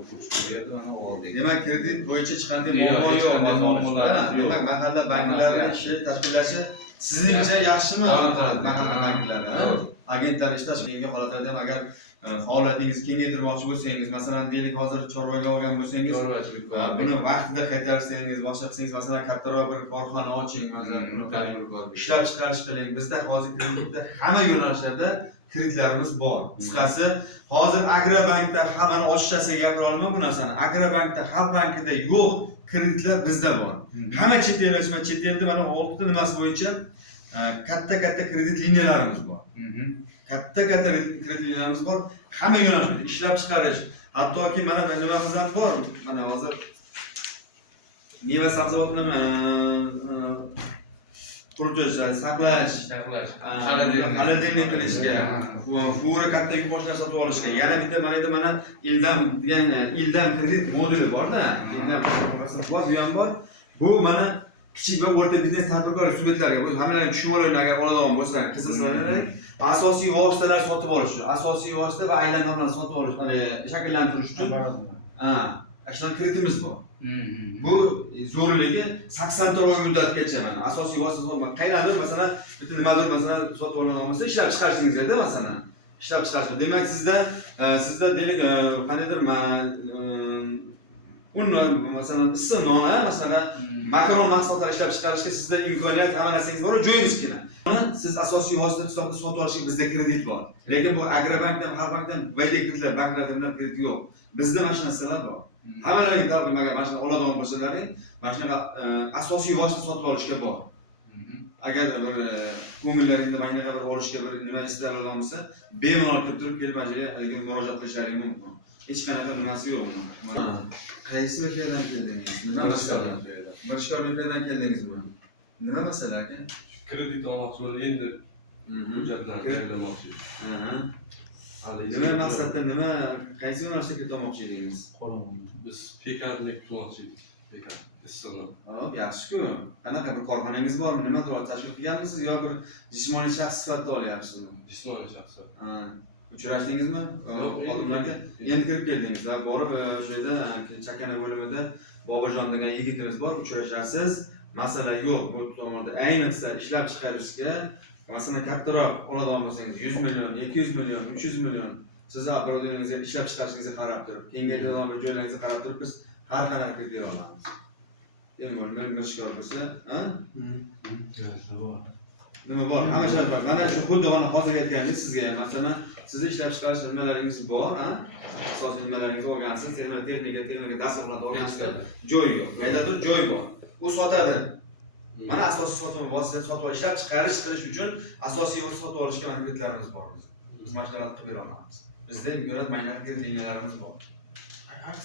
o'quvchi berdi, mana oldik. Demak, kredit bo'yicha chiqanday Yo'q, muammo hech yo'q. qanday muammolarimiz yo'q. Demak, mahalla banklarining ishi tashkillashi sizningcha yaxshimi? Mahalla banklari, agentlar ishlash qiyin holatlarda ham agar faoliyatingizni kengaytirmoqchi bo'lsangiz, masalan, deylik hozir chorvaga olgan bo'lsangiz, buni vaqtida qaytarsangiz, boshqa qilsangiz, masalan, kattaroq bir korxona oching, masalan, ishlab chiqarish qiling. Bizda hozir kreditda hamma yo'nalishlarda kreditlarimiz bor. Qisqasi, hozir Agrobankda hammani ochiqchasiga gapira olaman bu narsani. Agrobankda, Xalq bankida yo'q kreditlar bizda bor. Hamma chet elda mana 6 ta nimasi bo'yicha katta kredit liniyalarimiz bor. Katta kredit liniyalarimiz bor. Hamma yo'nalishda ishlab chiqarish, hattoki mana nimamiz ham bor. Mana hozir meva sabzavotni quritish, saqlash, xolodilnik qilishga, fura katta yuk mashina sotib olishga, yana bitta mana ildan kredit moduli bor-da, ildan bor, bu ham bor. Bu mana kichik va o'rta biznes tadbirkor subyektlarga, bu hammalarning tushunmovlarini agar oladigan bo'lsalar, qiziqsalar, asosiy vositalar sotib olish, asosiy vosita va aylanmalarni sotib olish, shakllantirish uchun ashlan kreditimiz bor. Bu zo'rligi 80 ta oy muddatgacha mana asosiy vosita sotib, qaynadir masalan, bitta nimadir masalan sotib oladigan bo'lsa, ishlab chiqarishingizda masalan, ishlab chiqarish. Demak, sizda deylik qanaydir masalan issiq non, masalan makaron mahsulotlar ishlab chiqarishga sizda imkoniyat, hamma narsangiz bor, joyingizgina. Siz asosiy vosita hisobida sotib olishga bizda kredit bor. Lekin bu Agrobankdan, Xalq bankdan bayda kreditlar, banklardan kredit yo'q. Bizda mana shu narsalar bor. Hammalaring talabga mana shuni oladigan bo'lsalaring, mana shunaqa asosiy vosita sotib olishga bor. Agar bir ko'ngillaringda mana shunaqa bir olishga bir nima istaydigan bo'lsa, bemalol kirib turib kelmajiga murojaat qilishlaring mumkin. Hech qanaqa nimasi yo'q. Qaysi mekandan keldingiz? Nima masala? Boshqa mekandan keldingizmi? Nima masala aka? Kredit olmoqchi bo'lib, endi hujjatlarni tayyorlamoqchi. Nima maqsadda, qaysi yo'nalishda kredit olmoqchi edingiz? Biz pekarnik qilmoqchi edik. Pekar, issiqni. Hop, yaxshi-ku. Qanaqa bir korxonangiz bormi? Nimadir tashkil qilganmisiz yo bir jismoniy shaxs sifatida olyapsizmi? Jismoniy shaxs. Uchrashdingizmi? Xodimlarga endi kirib keldingiz va borib o'sha yerda chakana bo'limida Bobojon degan yigitimiz bor, uchrashasiz. Masala yo'q. Bu tomonda ayniqsa ishlab chiqarishga, masalan, kattaroq oladigan bo'lsangiz 100 million, 200 million, 300 million sizni birodaringizga ishlab chiqarishingizga qarab turib, kengaytiradigan bir joylaringizga qarab turib biz har qanaqa kredit bera olamiz. Endi men mirishkor bo'lsa, nima bor? Hamma shart bor. Mana shu xuddi hozir aytganingiz sizga, masalan, sizni ishlab chiqarish nimalaringiz bor, asosiy nimalaringizni olgansiz, texnika dasturlarni olgansiz, joy yo'q. Qaydadir joy bor. U sotadi. Mana asosiy sotib vosita sotib ishlab chiqarish qilish uchun asosiy vosita sotib olishga kreditlarimiz bor. Biz mashg'ulot qilib bera olamiz. Bizda imkoniyat, mana kredit liniyalarimiz bor.